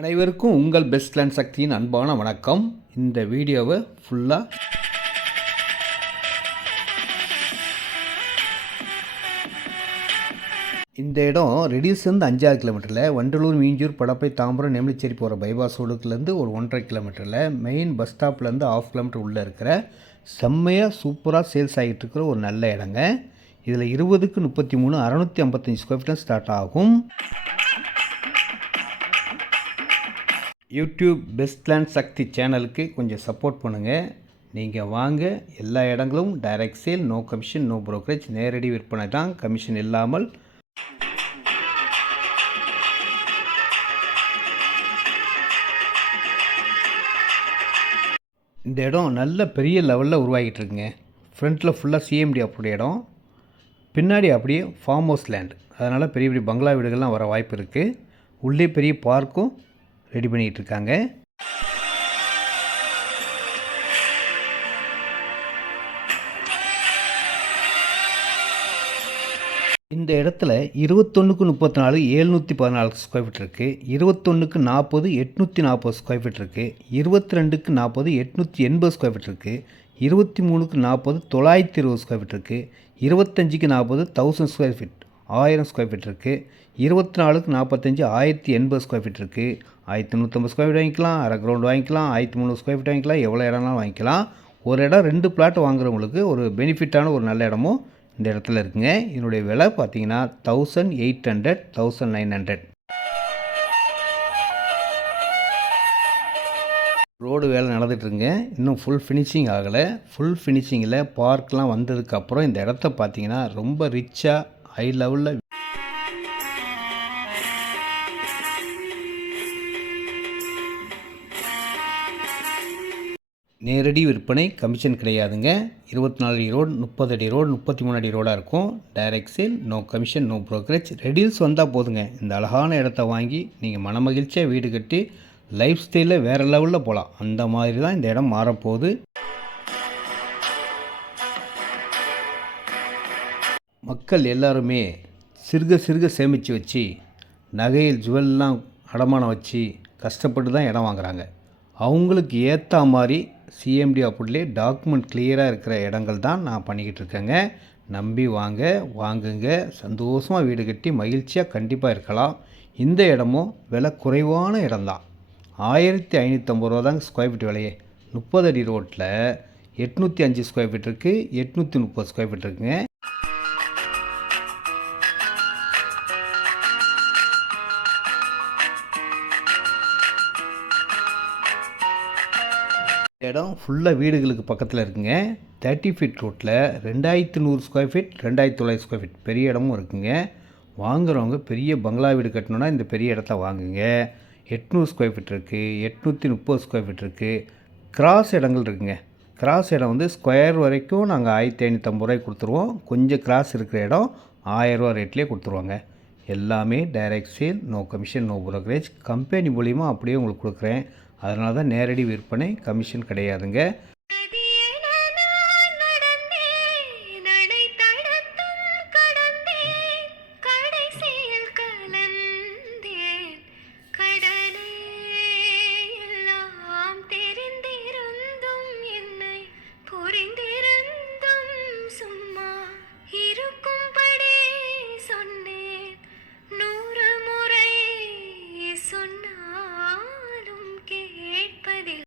அனைவருக்கும் உங்கள் best land சக்தியின் அன்பான வணக்கம். இந்த வீடியோவை ஃபுல்லாக இந்த இடம் ரெடியூஸ்லேருந்து 5-6 கிலோமீட்டரில் வண்டலூர், மீஞ்சூர், படப்பை, தாம்பரம், நெமிலிச்சேரி போகிற பைபாஸ் ரோடுக்குலேருந்து ஒரு 1.5 கிலோமீட்டரில் மெயின் பஸ் ஸ்டாப்லேருந்து 1/2 கிலோமீட்டர் உள்ளே இருக்கிற செம்மையாக சூப்பராக சேல்ஸ் ஆகிட்டு இருக்கிற ஒரு நல்ல இடங்க. இதில் 20க்கு 33 655 ஸ்கொயர் ஃபீட் ஸ்டார்ட் ஆகும். யூடியூப் பெஸ்ட் லேண்ட் சக்தி சேனலுக்கு கொஞ்சம் சப்போர்ட் பண்ணுங்கள். நீங்கள் வாங்க, எல்லா இடங்களும் direct sale, no commission, no brokerage, நேரடி விற்பனை தான், கமிஷன் இல்லாமல். இந்த இடம் நல்ல பெரிய லெவலில் உருவாகிட்டு இருக்குங்க. ஃப்ரண்ட்டில் ஃபுல்லாக சிஎம்டி அப்ரூவ்ட் இடம், பின்னாடி அப்படியே ஃபார்ம் ஹவுஸ் லேண்ட், அதனால் பெரிய பெரிய பங்களா வீடுகள்லாம் வர வாய்ப்பு இருக்குது. உள்ளே பெரிய பார்க்கும் ரெடி பண்ணிகிட்டு இருக்காங்க. இந்த இடத்துல 21க்கு 34 714 ஸ்கொயர் ஃபீட் இருக்குது, 21க்கு 40 840 ஸ்கொயர் ஃபீட் இருக்குது, 22க்கு 40 880 ஸ்கொயர் ஃபீட் இருக்குது, 23க்கு 40 920 ஸ்கொயர் ஃபீட் இருக்குது, 25க்கு 40 1000 ஸ்கொயர் ஃபீட் 1000 ஸ்கொயர் ஃபீட் இருக்குது, 24க்கு 45 1080 ஸ்கொயர் ஃபீட் இருக்குது, 1350 ஸ்கொயர் ஃபீட் வாங்கிக்கலாம், அரை கிரவுண்ட் வாங்கிக்கலாம், 1300 ஸ்கொயர் ஃபீட் வாங்கிக்கலாம், எவ்வளோ இடம்னாலும் வாங்கிக்கலாம். ஒரு இடம் 2 பிளாட் வாங்குறவங்களுக்கு ஒரு பெனிஃபிட்டான ஒரு நல்ல இடமும் இந்த இடத்துல இருக்குங்க. இதனுடைய விலை பார்த்தீங்கன்னா 1800 1900. ரோடு வேலை நடந்துகிட்ருங்க, இன்னும் ஃபுல் ஃபினிஷிங் ஆகலை. ஃபுல் ஃபினிஷிங்கில் பார்க்லாம் வந்ததுக்கப்புறம் இந்த இடத்த பார்த்தீங்கன்னா ரொம்ப ரிச்சாக ஹை லெவலில் நேரடி விற்பனை, கமிஷன் கிடையாதுங்க. 24 அடி ரோடு, 30 அடி ரோடு, 33 அடி ரோடாக இருக்கும். Direct sale, no commission, no brokerage. Reduce வந்தால் போதுங்க, இந்த அழகான இடத்த வாங்கி நீங்கள் மனமகிழ்ச்சியாக வீடு கட்டி லைஃப் ஸ்டைலில் வேறு லெவலில் போகலாம். அந்த மாதிரி தான் இந்த இடம் மாறப்போகுது. மக்கள் எல்லாருமே சிறுக சிறுக சேமித்து வச்சு நகையில் ஜுவல்லாம் அடமானம் வச்சு கஷ்டப்பட்டு தான் இடம் வாங்குகிறாங்க. அவங்களுக்கு ஏற்ற மாதிரி சிஎம்டி அப்படிலே டாக்குமெண்ட் கிளியராக இருக்கிற இடங்கள் தான் நான் பண்ணிக்கிட்டு இருக்கேங்க. நம்பி வாங்குங்க, சந்தோஷமாக வீடு கட்டி மகிழ்ச்சியாக கண்டிப்பாக இருக்கலாம். இந்த இடமும் விலை குறைவான இடம்தான். 1550 ரூபா தாங்க ஸ்கொயர் ஃபீட் விலையே. 30 அடி ரோட்டில் 805 ஸ்கொயர் ஃபீட் இருக்குது, 830 ஸ்கொயர் ஃபீட் இருக்குங்க. இடம் ஃபுல்லாக வீடுகளுக்கு பக்கத்தில் இருக்குங்க. 30 ஃபீட் ரோட்டில் 2100 ஸ்கொயர் ஃபீட் 2900 ஸ்கொயர் ஃபீட் பெரிய இடமும் இருக்குங்க. வாங்குறவங்க பெரிய பங்களா வீடு கட்டணுன்னா இந்த பெரிய இடத்த வாங்குங்க. 800 ஸ்கொயர் ஃபீட் இருக்குது, 830 ஸ்கொயர் ஃபீட் இருக்குது. கிராஸ் இடங்கள் இருக்குங்க. கிராஸ் இடம் வந்து ஸ்கொயர் வரைக்கும் நாங்கள் 1550 ரூபாய்க்கு கொடுத்துருவோம். கொஞ்சம் கிராஸ் இருக்கிற இடம் 1000 ரூபா ரேட்லேயே கொடுத்துருவாங்க. எல்லாமே direct sale, no commission, no brokerage. Company மூலிமா அப்படியே உங்களுக்கு கொடுக்குறேன். அதனால தான் நேரடி விற்பனை, கமிஷன் கிடையாதுங்க.